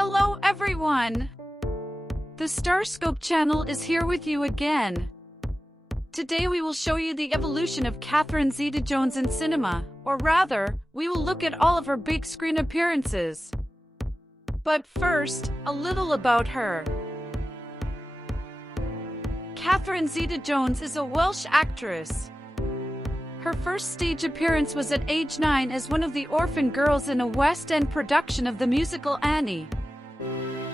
Hello everyone! The StarScope channel is here with you again. Today we will show you the evolution of Catherine Zeta-Jones in cinema, or rather, we will look at all of her big screen appearances. But first, a little about her. Catherine Zeta-Jones is a Welsh actress. Her first stage appearance was at age 9 as one of the orphan girls in a West End production of the musical Annie.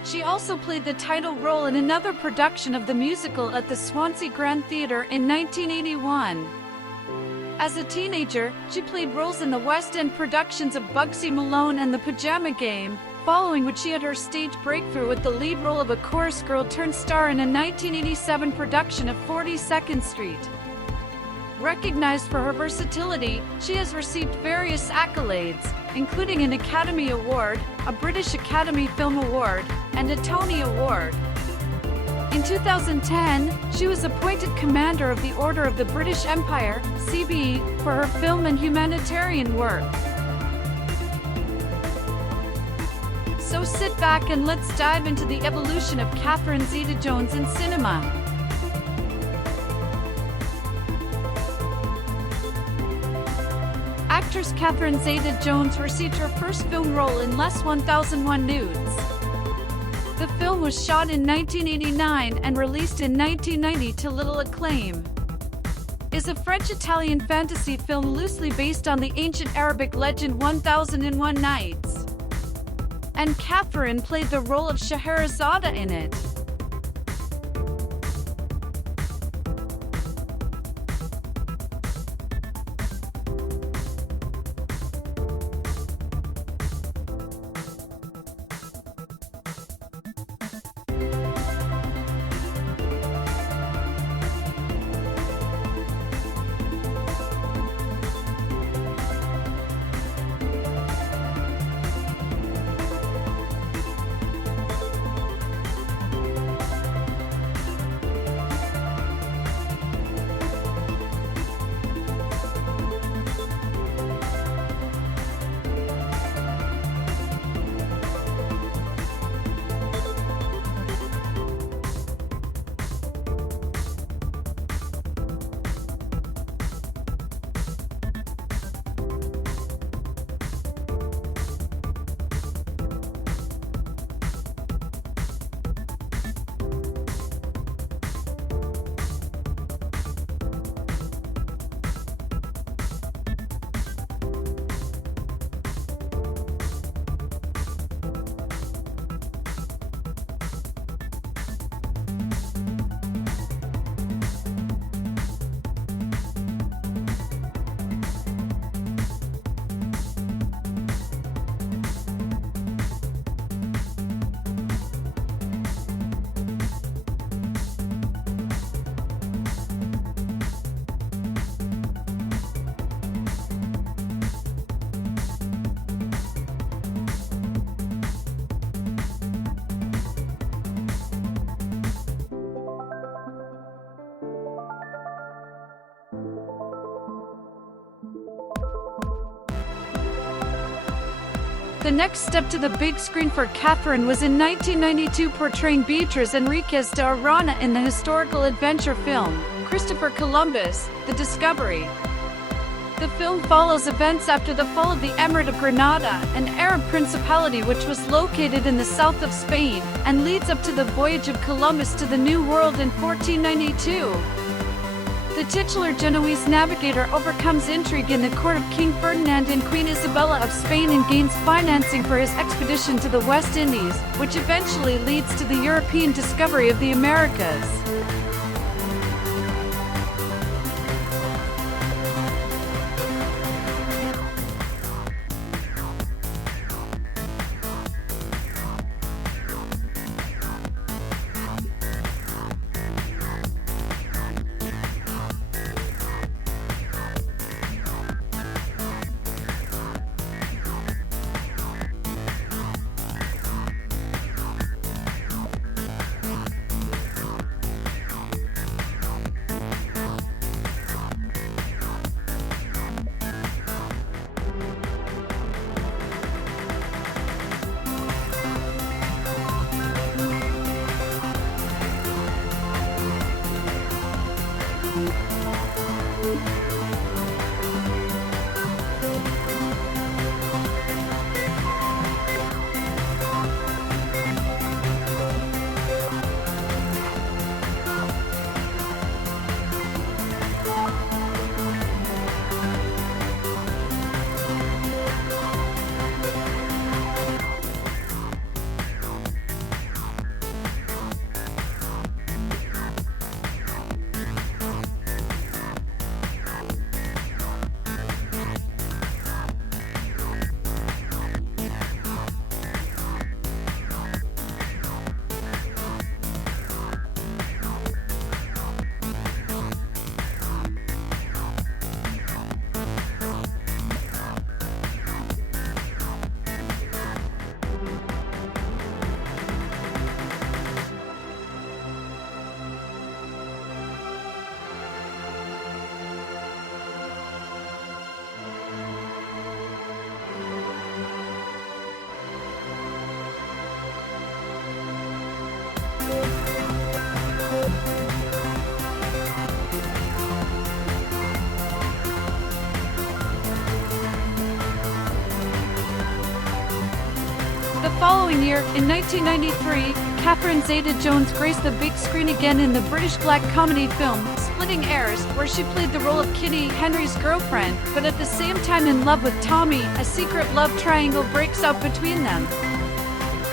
She also played the title role in another production of the musical at the Swansea Grand Theatre in 1981. As a teenager, she played roles in the West End productions of Bugsy Malone and The Pajama Game, following which she had her stage breakthrough with the lead role of a chorus girl turned star in a 1987 production of 42nd Street. Recognized for her versatility, she has received various accolades, including an Academy Award, a British Academy Film Award, and a Tony Award. In 2010, she was appointed Commander of the Order of the British Empire, CBE, for her film and humanitarian work. So sit back and let's dive into the evolution of Catherine Zeta-Jones in cinema. Actress Catherine Zeta-Jones received her first film role in Les 1001 Nudes. The film was shot in 1989 and released in 1990 to little acclaim. It is a French-Italian fantasy film loosely based on the ancient Arabic legend 1001 Nights. And Catherine played the role of Scheherazade in it. The next step to the big screen for Catherine was in 1992 portraying Beatriz Enriquez de Arana in the historical adventure film, Christopher Columbus, The Discovery. The film follows events after the fall of the Emirate of Granada, an Arab principality which was located in the south of Spain, and leads up to the voyage of Columbus to the New World in 1492. The titular Genoese navigator overcomes intrigue in the court of King Ferdinand and Queen Isabella of Spain and gains financing for his expedition to the West Indies, which eventually leads to the European discovery of the Americas. The following year, in 1993, Catherine Zeta-Jones graced the big screen again in the British black comedy film, Splitting Heirs, where she played the role of Kitty, Henry's girlfriend, but at the same time in love with Tommy. A secret love triangle breaks out between them.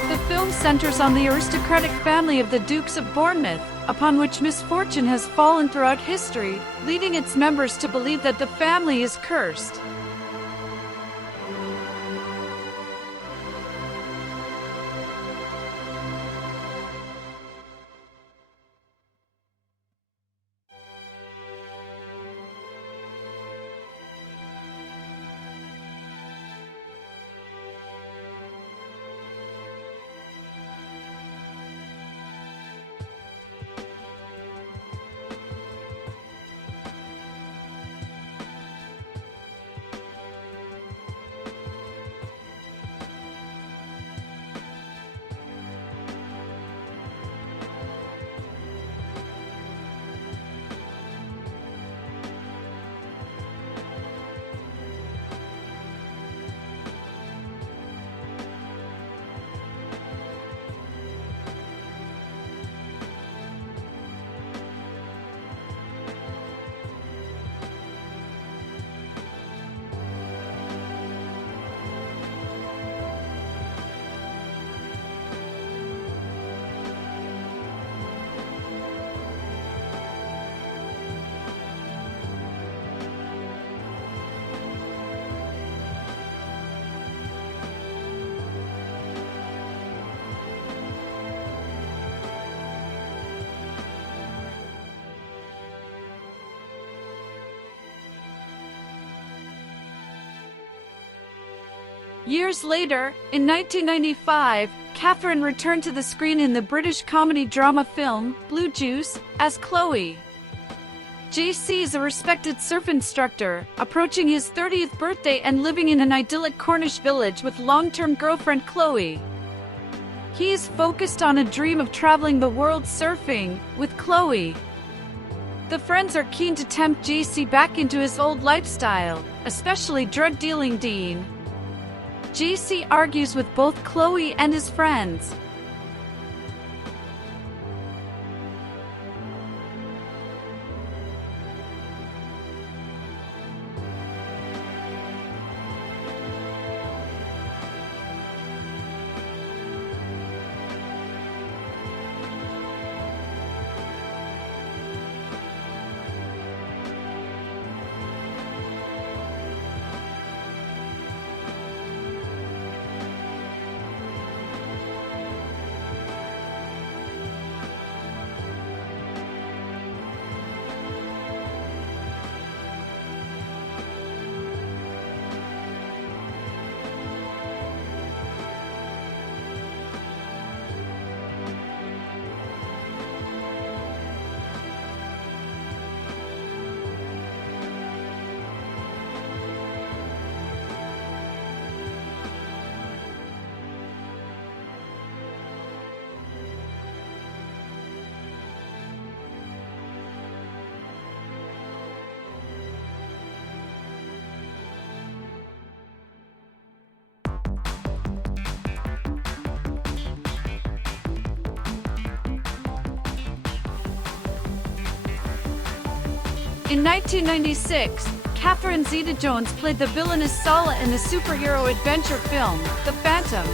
The film centers on the aristocratic family of the Dukes of Bournemouth, upon which misfortune has fallen throughout history, leading its members to believe that the family is cursed. Years later, in 1995, Catherine returned to the screen in the British comedy drama film, Blue Juice, as Chloe. JC is a respected surf instructor, approaching his 30th birthday and living in an idyllic Cornish village with long-term girlfriend Chloe. He is focused on a dream of traveling the world surfing with Chloe. The friends are keen to tempt JC back into his old lifestyle, especially drug-dealing Dean. JC argues with both Chloe and his friends. In 1996, Catherine Zeta-Jones played the villainous Sala in the superhero adventure film, The Phantom.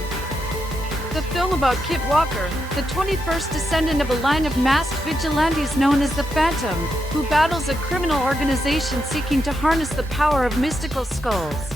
The film about Kit Walker, the 21st descendant of a line of masked vigilantes known as the Phantom, who battles a criminal organization seeking to harness the power of mystical skulls.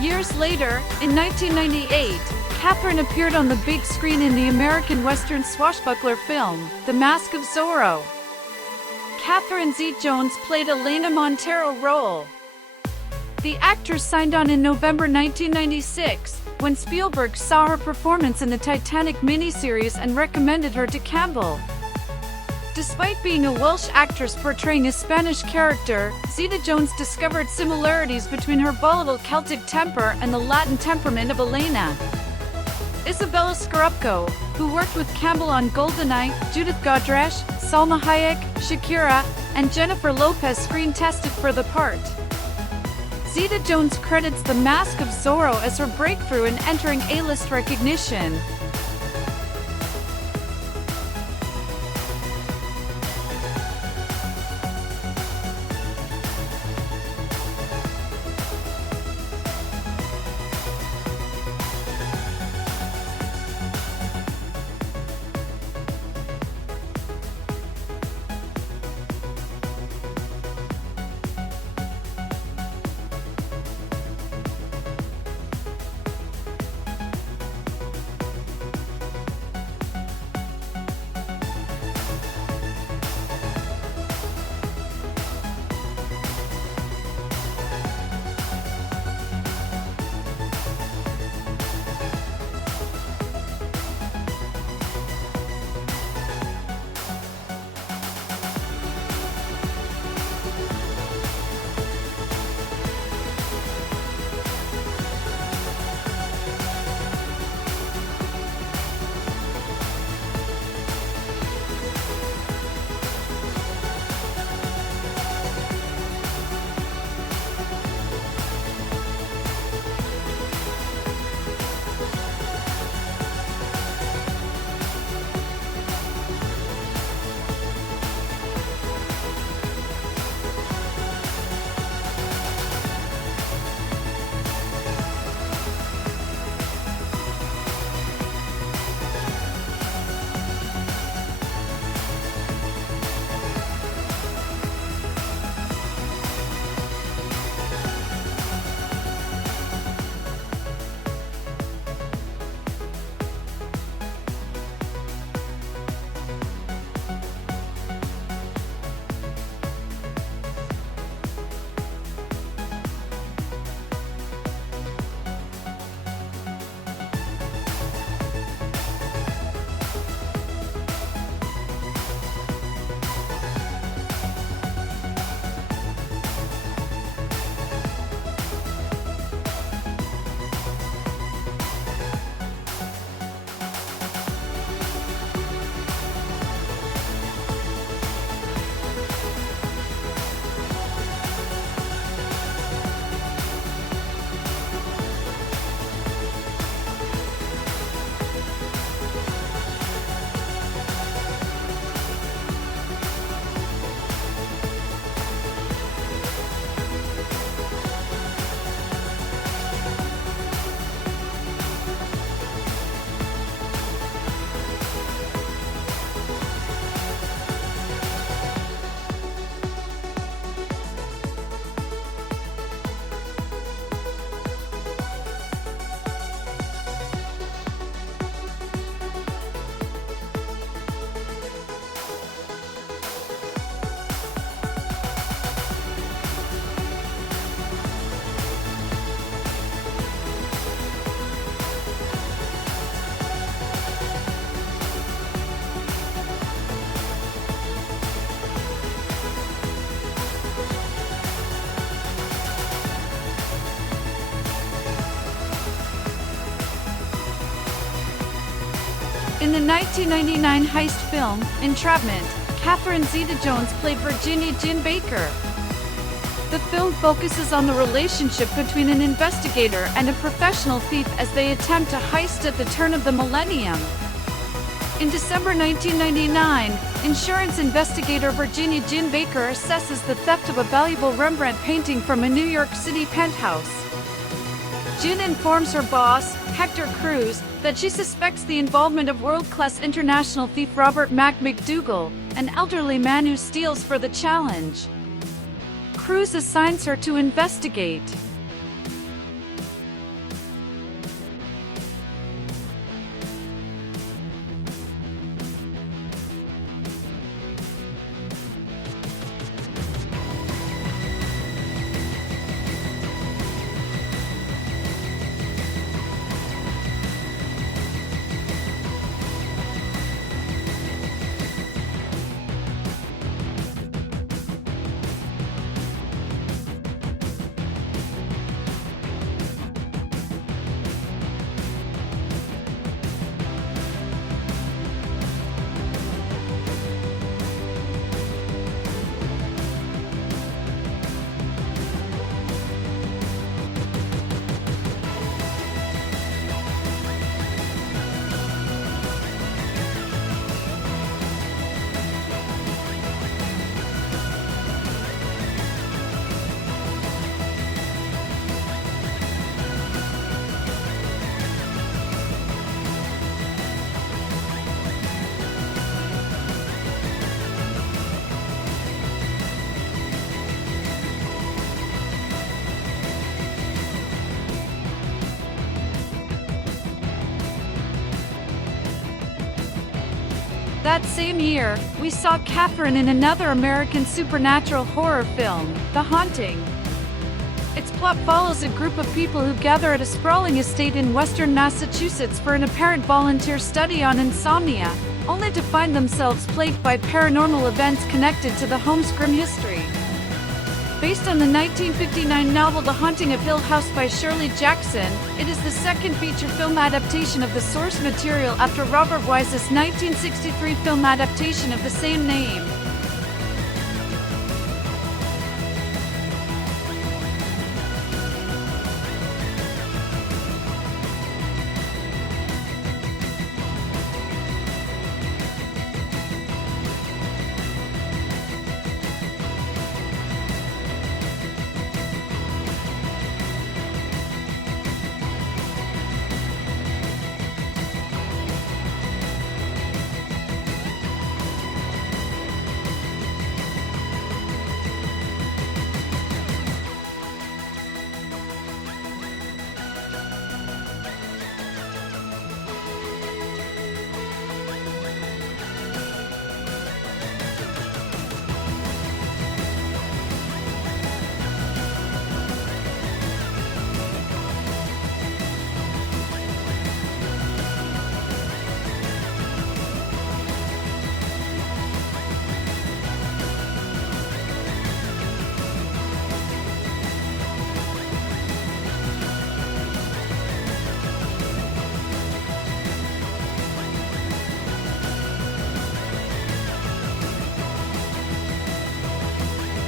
Years later, in 1998, Catherine appeared on the big screen in the American Western swashbuckler film, The Mask of Zorro. Catherine Zeta-Jones played a Lena Montero role. The actress signed on in November 1996, when Spielberg saw her performance in the Titanic miniseries and recommended her to Campbell. Despite being a Welsh actress portraying a Spanish character, Zeta-Jones discovered similarities between her volatile Celtic temper and the Latin temperament of Elena. Isabella Scorupco, who worked with Campbell on GoldenEye, Judith Godrèche, Salma Hayek, Shakira, and Jennifer Lopez screen tested for the part. Zeta-Jones credits The Mask of Zorro as her breakthrough in entering A-list recognition. In the 1999 heist film, Entrapment, Catherine Zeta-Jones played Virginia Gin Baker. The film focuses on the relationship between an investigator and a professional thief as they attempt a heist at the turn of the millennium. In December 1999, insurance investigator Virginia Gin Baker assesses the theft of a valuable Rembrandt painting from a New York City penthouse. Gin informs her boss, Hector Cruz, that she suspects the involvement of world-class international thief Robert Mac McDougal, an elderly man who steals for the challenge. Cruz assigns her to investigate. That same year, we saw Catherine in another American supernatural horror film, The Haunting. Its plot follows a group of people who gather at a sprawling estate in western Massachusetts for an apparent volunteer study on insomnia, only to find themselves plagued by paranormal events connected to the home's grim history. Based on the 1959 novel The Haunting of Hill House by Shirley Jackson, it is the second feature film adaptation of the source material after Robert Wise's 1963 film adaptation of the same name.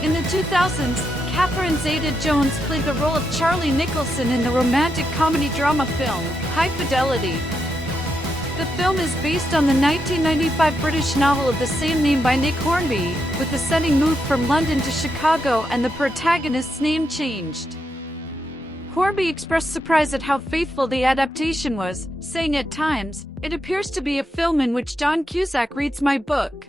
In the 2000s, Catherine Zeta-Jones played the role of Charlie Nicholson in the romantic comedy drama film, High Fidelity. The film is based on the 1995 British novel of the same name by Nick Hornby, with the setting moved from London to Chicago and the protagonist's name changed. Hornby expressed surprise at how faithful the adaptation was, saying at times, "It appears to be a film in which John Cusack reads my book."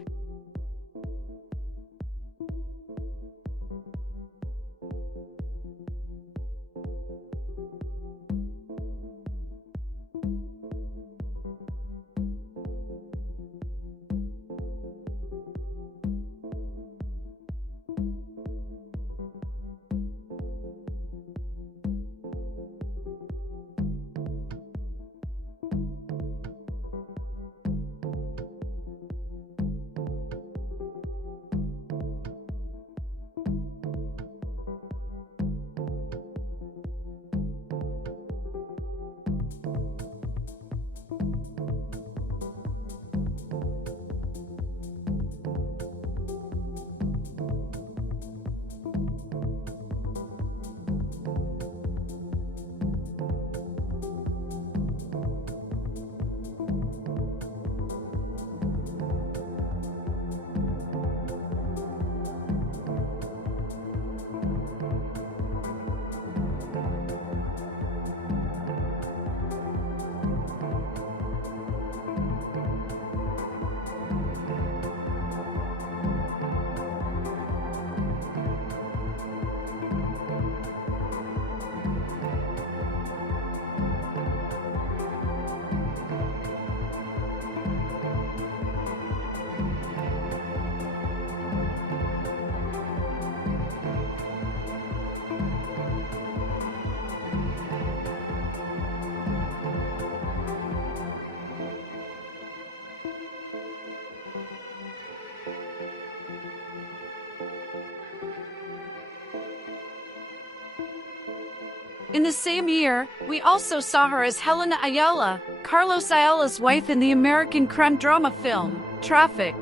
In the same year, we also saw her as Helena Ayala, Carlos Ayala's wife in the American crime drama film, Traffic.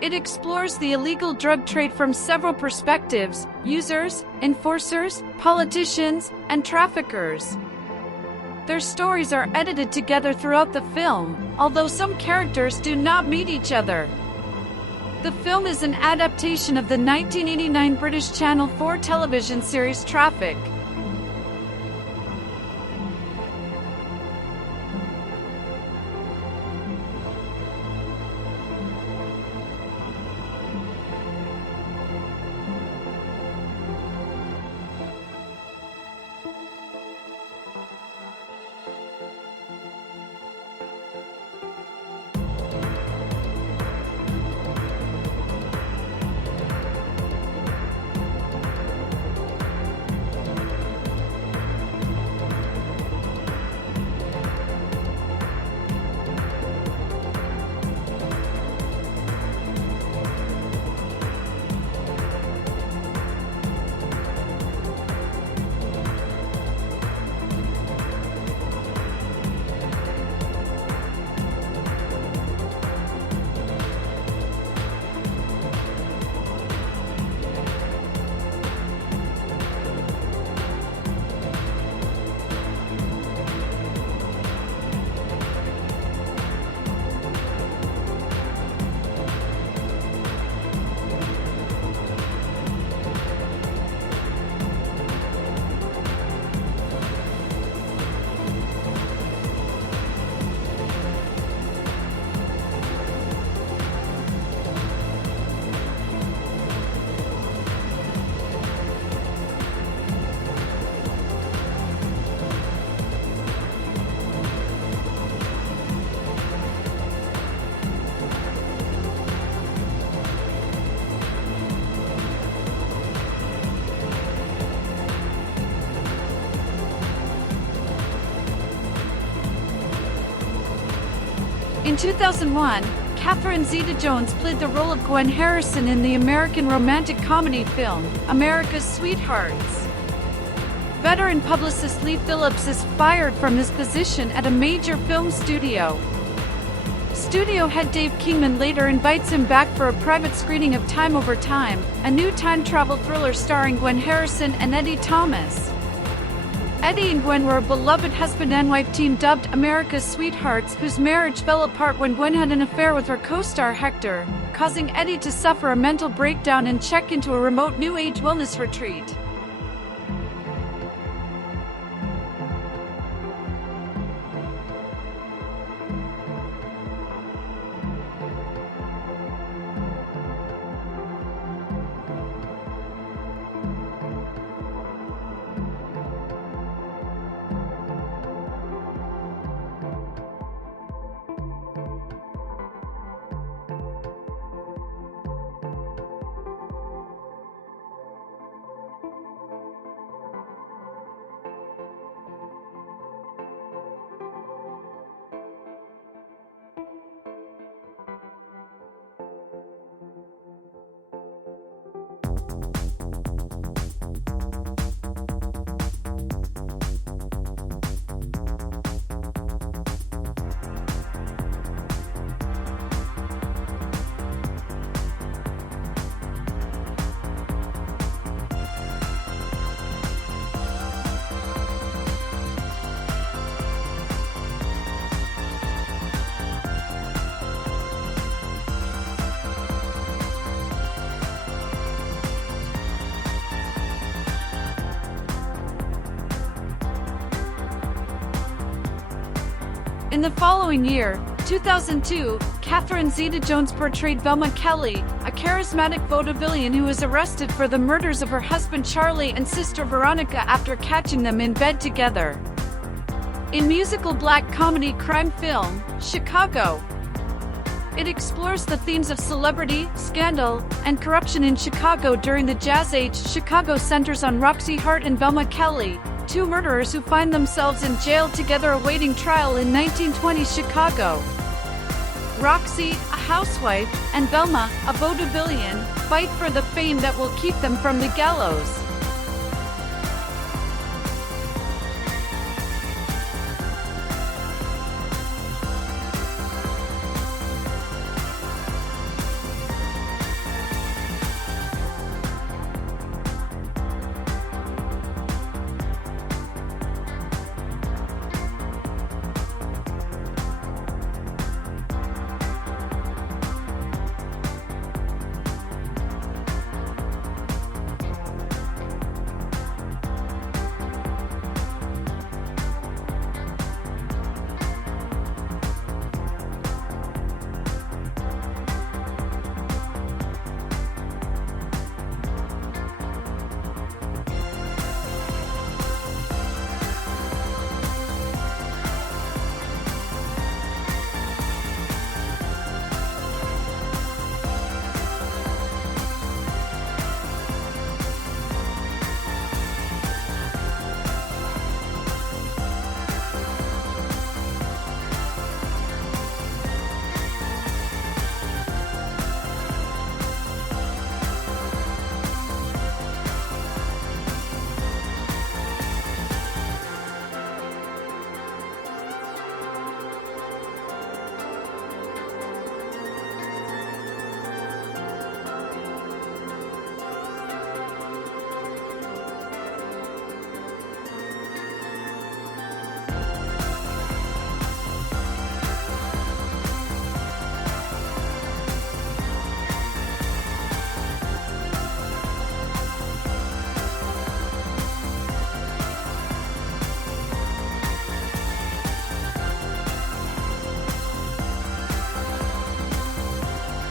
It explores the illegal drug trade from several perspectives: users, enforcers, politicians, and traffickers. Their stories are edited together throughout the film, although some characters do not meet each other. The film is an adaptation of the 1989 British Channel 4 television series Traffic. In 2001, Catherine Zeta-Jones played the role of Gwen Harrison in the American romantic comedy film, America's Sweethearts. Veteran publicist Lee Phillips is fired from his position at a major film studio. Studio head Dave Kingman later invites him back for a private screening of Time Over Time, a new time travel thriller starring Gwen Harrison and Eddie Thomas. Eddie and Gwen were a beloved husband and wife team dubbed America's Sweethearts, whose marriage fell apart when Gwen had an affair with her co-star Hector, causing Eddie to suffer a mental breakdown and check into a remote New Age wellness retreat. In the following year, 2002, Catherine Zeta-Jones portrayed Velma Kelly, a charismatic vaudevillian who was arrested for the murders of her husband Charlie and sister Veronica after catching them in bed together. In musical black comedy crime film, Chicago, it explores the themes of celebrity, scandal, and corruption in Chicago during the Jazz Age. Chicago centers on Roxy Hart and Velma Kelly, two murderers who find themselves in jail together awaiting trial in 1920 Chicago. Roxy, a housewife, and Velma, a vaudevillian, fight for the fame that will keep them from the gallows.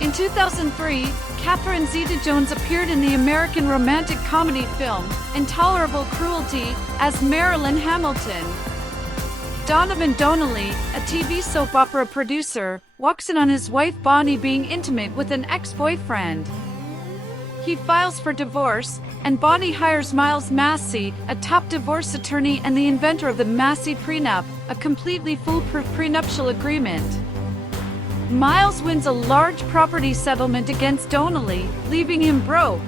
In 2003, Catherine Zeta-Jones appeared in the American romantic comedy film, Intolerable Cruelty, as Marilyn Hamilton. Donovan Donnelly, a TV soap opera producer, walks in on his wife Bonnie being intimate with an ex-boyfriend. He files for divorce, and Bonnie hires Miles Massey, a top divorce attorney and the inventor of the Massey prenup, a completely foolproof prenuptial agreement. Miles wins a large property settlement against Donnelly, leaving him broke.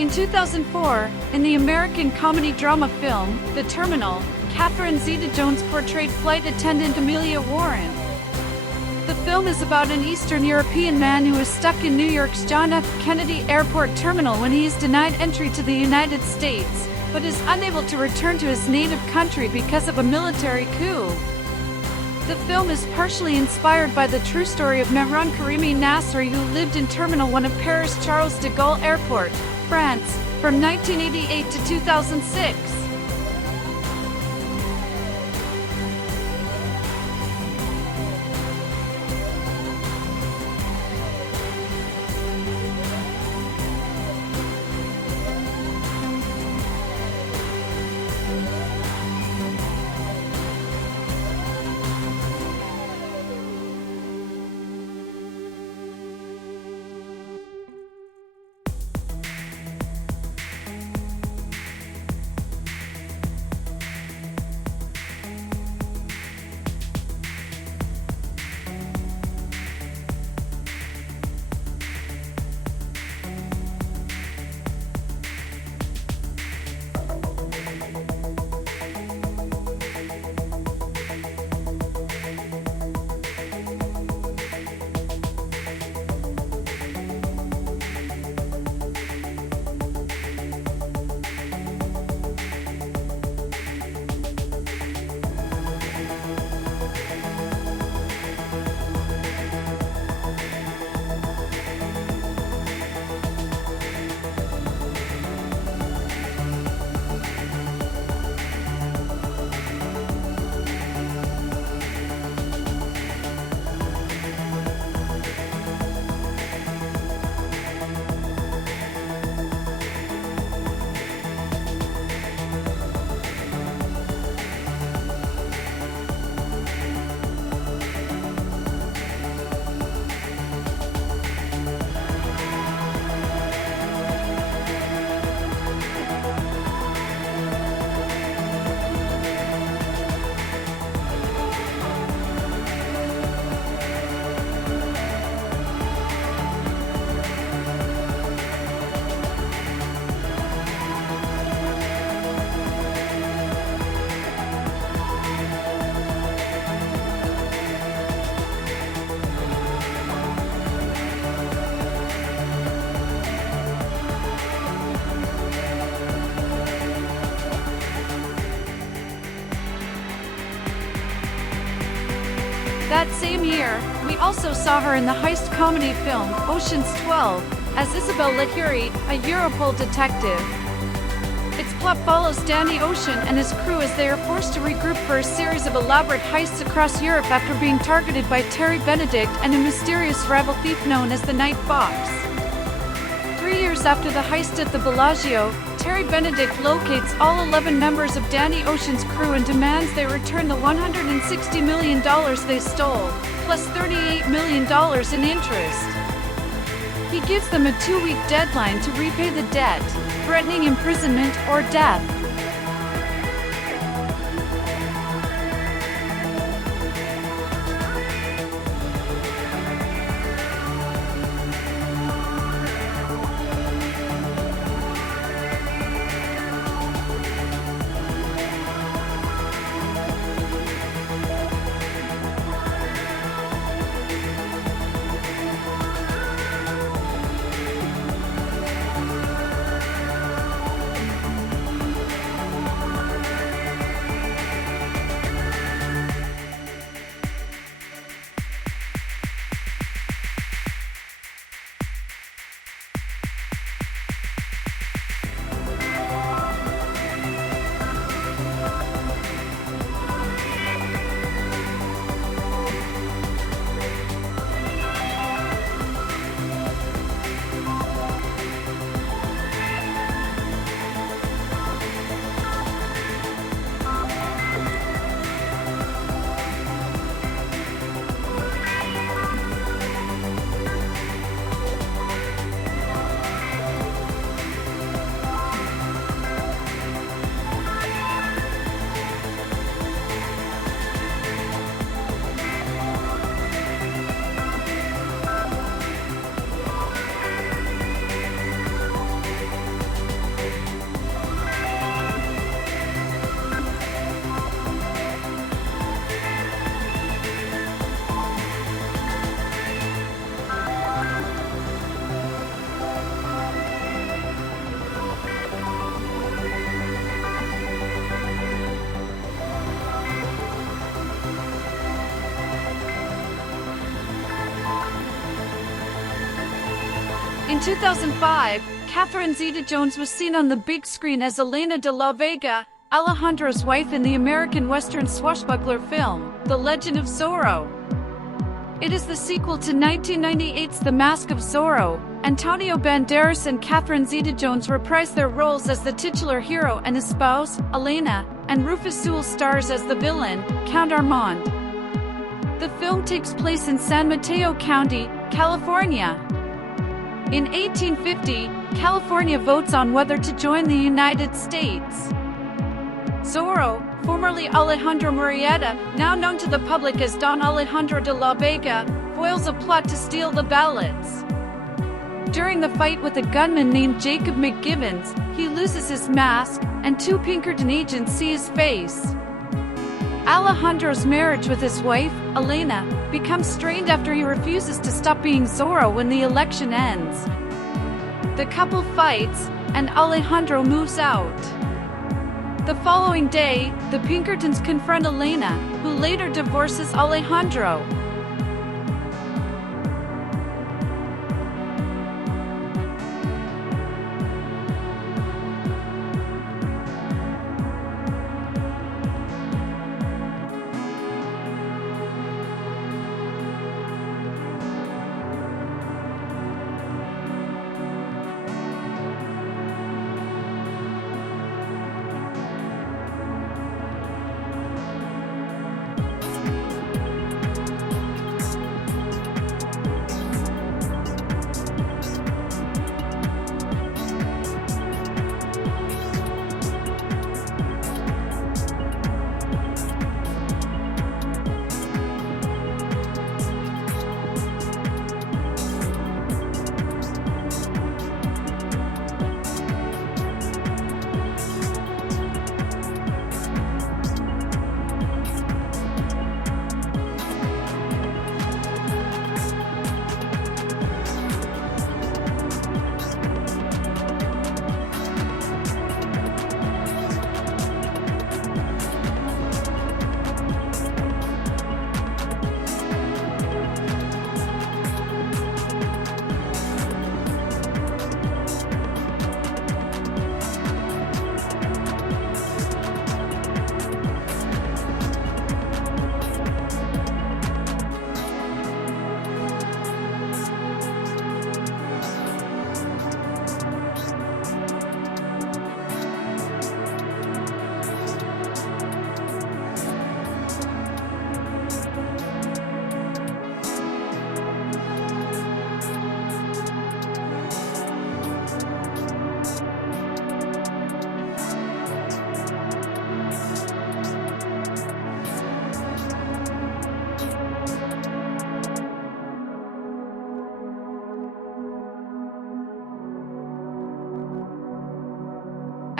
In 2004, in the American comedy drama film, The Terminal, Catherine Zeta-Jones portrayed flight attendant Amelia Warren. The film is about an Eastern European man who is stuck in New York's John F. Kennedy Airport terminal when he is denied entry to the United States, but is unable to return to his native country because of a military coup. The film is partially inspired by the true story of Mehran Karimi Nasri, who lived in Terminal 1 of Paris Charles de Gaulle Airport, France, from 1988 to 2006. That same year, we also saw her in the heist comedy film Ocean's 12 as Isabel Lahiri, a Europol detective. It's plot follows Danny Ocean and his crew as they are forced to regroup for a series of elaborate heists across Europe after being targeted by Terry Benedict and a mysterious rival thief known as the Night Fox. 3 years after the heist at the Bellagio, Terry Benedict locates all 11 members of Danny Ocean's crew and demands they return the $160 million they stole, plus $38 million in interest. He gives them a 2-week deadline to repay the debt, threatening imprisonment or death. In 2005, Catherine Zeta-Jones was seen on the big screen as Elena de la Vega, Alejandro's wife in the American Western swashbuckler film, The Legend of Zorro. It is the sequel to 1998's The Mask of Zorro. Antonio Banderas and Catherine Zeta-Jones reprise their roles as the titular hero and his spouse, Elena, and Rufus Sewell stars as the villain, Count Armand. The film takes place in San Mateo County, California. In 1850, California votes on whether to join the United States. Zorro, formerly Alejandro Murrieta, now known to the public as Don Alejandro de la Vega, foils a plot to steal the ballots. During the fight with a gunman named Jacob McGivens, he loses his mask, and 2 Pinkerton agents see his face. Alejandro's marriage with his wife, Elena, becomes strained after he refuses to stop being Zorro when the election ends. The couple fights, and Alejandro moves out. The following day, the Pinkertons confront Elena, who later divorces Alejandro.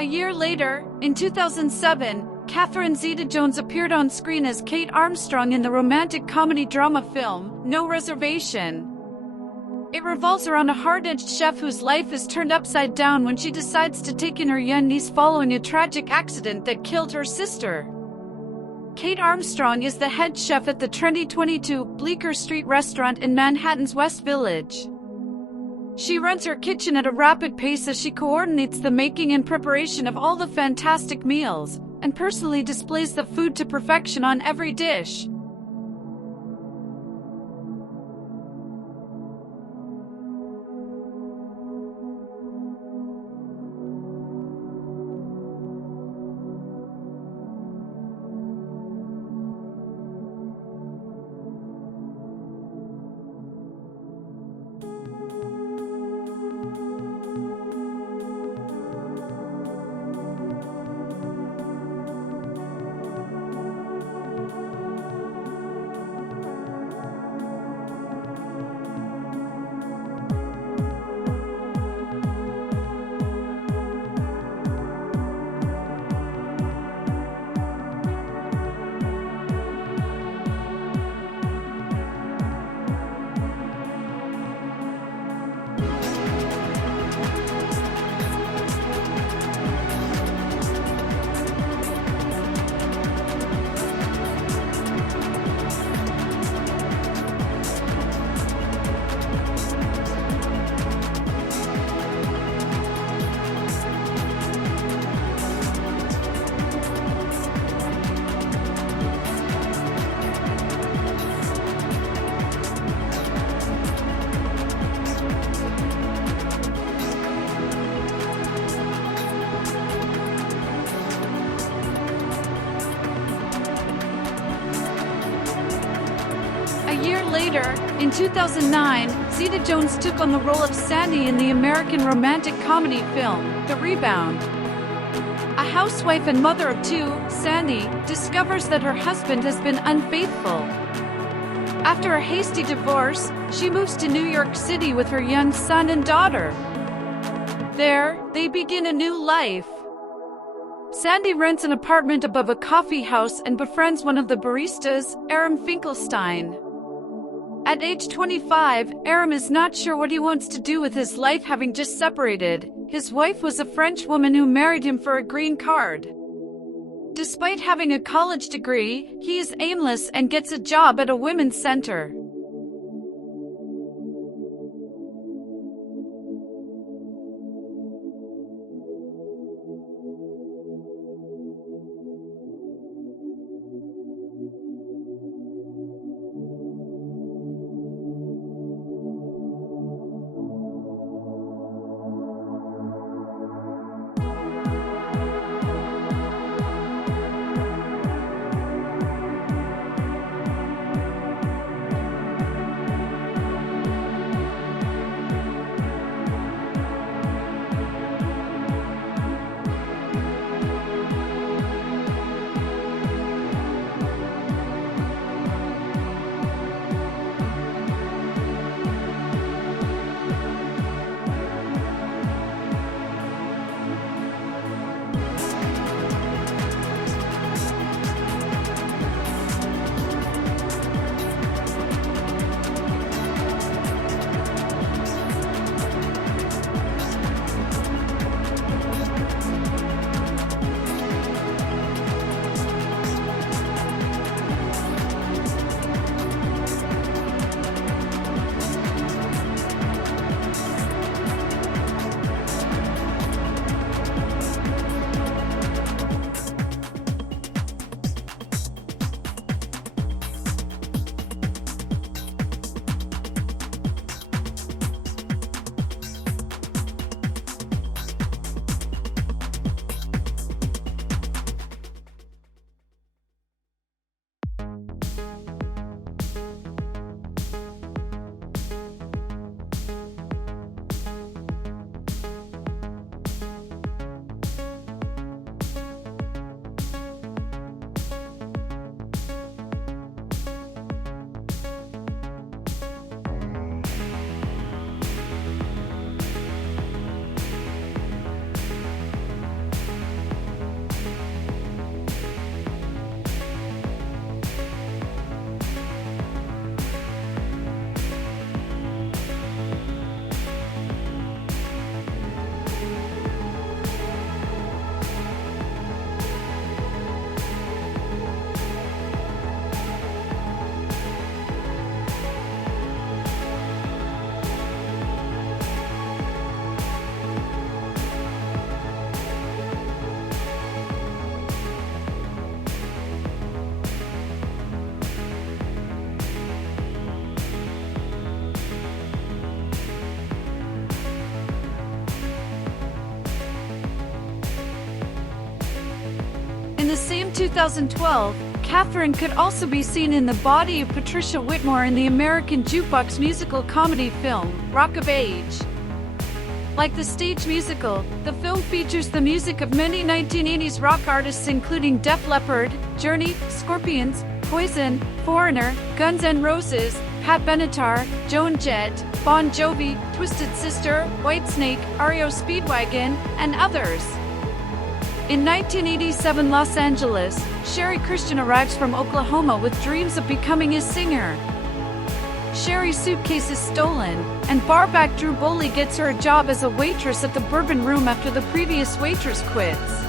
A year later, in 2007, Catherine Zeta-Jones appeared on screen as Kate Armstrong in the romantic comedy drama film, No Reservation. It revolves around a hard-edged chef whose life is turned upside down when she decides to take in her young niece following a tragic accident that killed her sister. Kate Armstrong is the head chef at the trendy 22 Bleecker Street restaurant in Manhattan's West Village. She runs her kitchen at a rapid pace as she coordinates the making and preparation of all the fantastic meals, and personally displays the food to perfection on every dish. A year later, in 2009, Zeta-Jones took on the role of Sandy in the American romantic comedy film, The Rebound. A housewife and mother of two, Sandy discovers that her husband has been unfaithful. After a hasty divorce, she moves to New York City with her young son and daughter. There, they begin a new life. Sandy rents an apartment above a coffee house and befriends one of the baristas, Aram Finkelstein. At age 25, Aram is not sure what he wants to do with his life, having just separated. His wife was a French woman who married him for a green card. Despite having a college degree, he is aimless and gets a job at a women's center. the same 2012, Catherine could also be seen in the body of Patricia Whitmore in the American jukebox musical comedy film, Rock of Age. Like the stage musical, the film features the music of many 1980s rock artists including Def Leppard, Journey, Scorpions, Poison, Foreigner, Guns N' Roses, Pat Benatar, Joan Jett, Bon Jovi, Twisted Sister, Whitesnake, REO Speedwagon, and others. In 1987 Los Angeles, Sherry Christian arrives from Oklahoma with dreams of becoming a singer. Sherry's suitcase is stolen, and barback Drew Boley gets her a job as a waitress at the Bourbon Room after the previous waitress quits.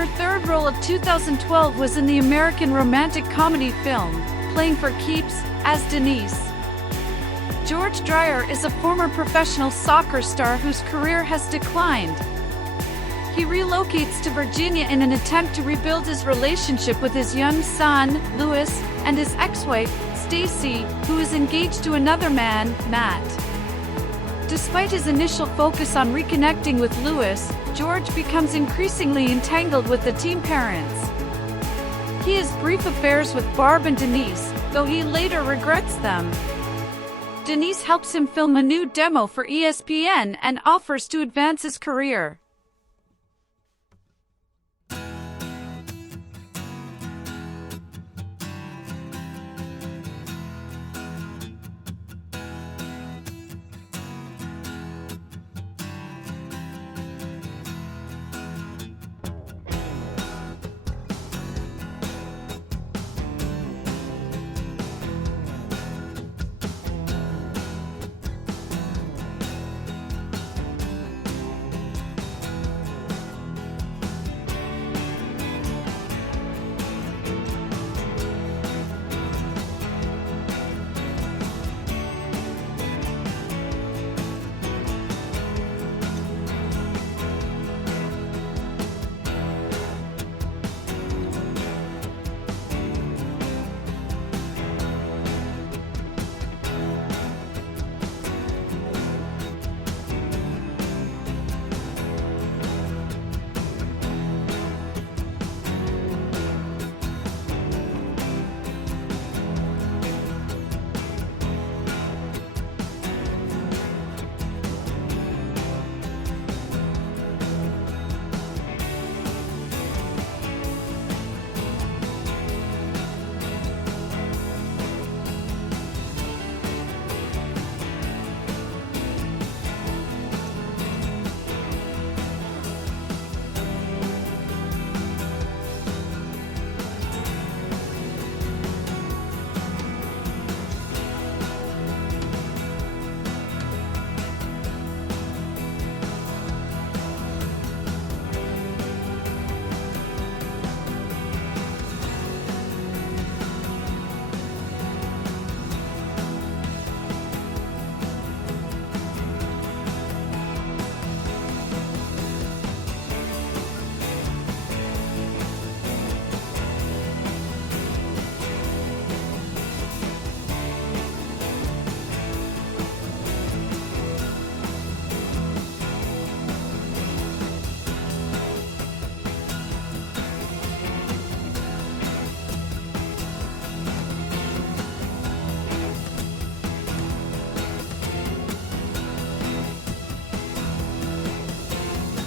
Her third role of 2012 was in the American romantic comedy film, Playing for Keeps, as Denise. George Dreyer is a former professional soccer star whose career has declined. He relocates to Virginia in an attempt to rebuild his relationship with his young son, Louis, and his ex-wife, Stacy, who is engaged to another man, Matt. Despite his initial focus on reconnecting with Louis, George becomes increasingly entangled with the teen parents. He has brief affairs with Barb and Denise, though he later regrets them. Denise helps him film a new demo for ESPN and offers to advance his career.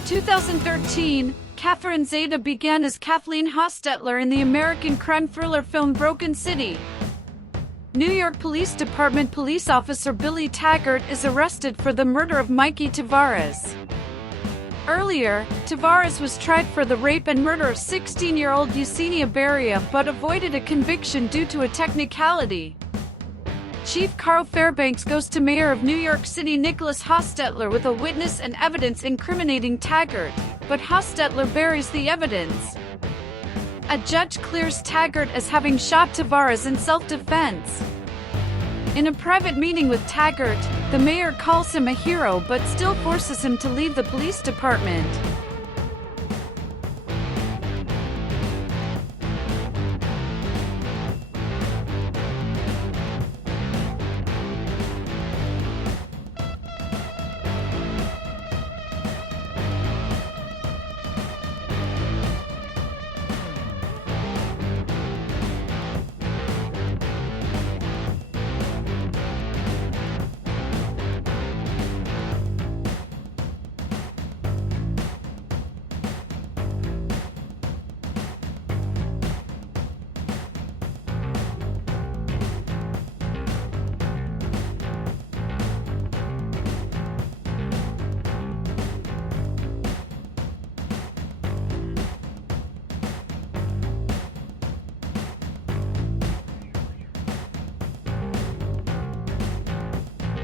2013, Catherine Zeta began as Kathleen Hostetler in the American crime thriller film Broken City. New York Police Department police officer Billy Taggart is arrested for the murder of Mikey Tavares. Earlier, Tavares was tried for the rape and murder of 16-year-old Yesenia Beria but avoided a conviction due to a technicality. Chief Carl Fairbanks goes to Mayor of New York City Nicholas Hostetler with a witness and evidence incriminating Taggart, but Hostetler buries the evidence. A judge clears Taggart as having shot Tavares in self-defense. In a private meeting with Taggart, the mayor calls him a hero but still forces him to leave the police department.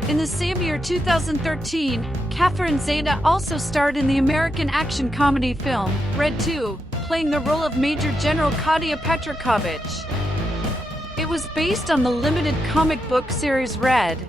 In the same year 2013, Catherine Zeta also starred in the American action comedy film, Red 2, playing the role of Major General Katia Petrokovich. It was based on the limited comic book series Red.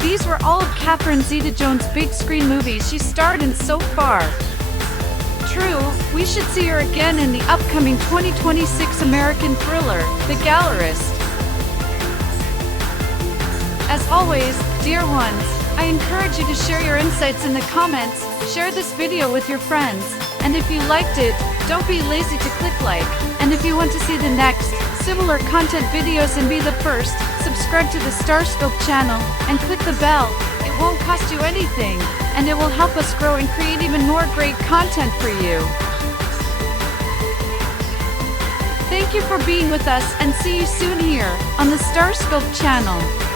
These were all of Catherine Zeta-Jones' big screen movies she starred in so far. True, we should see her again in the upcoming 2026 American thriller, The Gallerist. As always, dear ones, I encourage you to share your insights in the comments, share this video with your friends, and if you liked it, don't be lazy to click like, and if you want to see the next, similar content videos and be the first, subscribe to the StarScope channel, and click the bell. It won't cost you anything, and it will help us grow and create even more great content for you. Thank you for being with us and see you soon here, on the StarScope channel.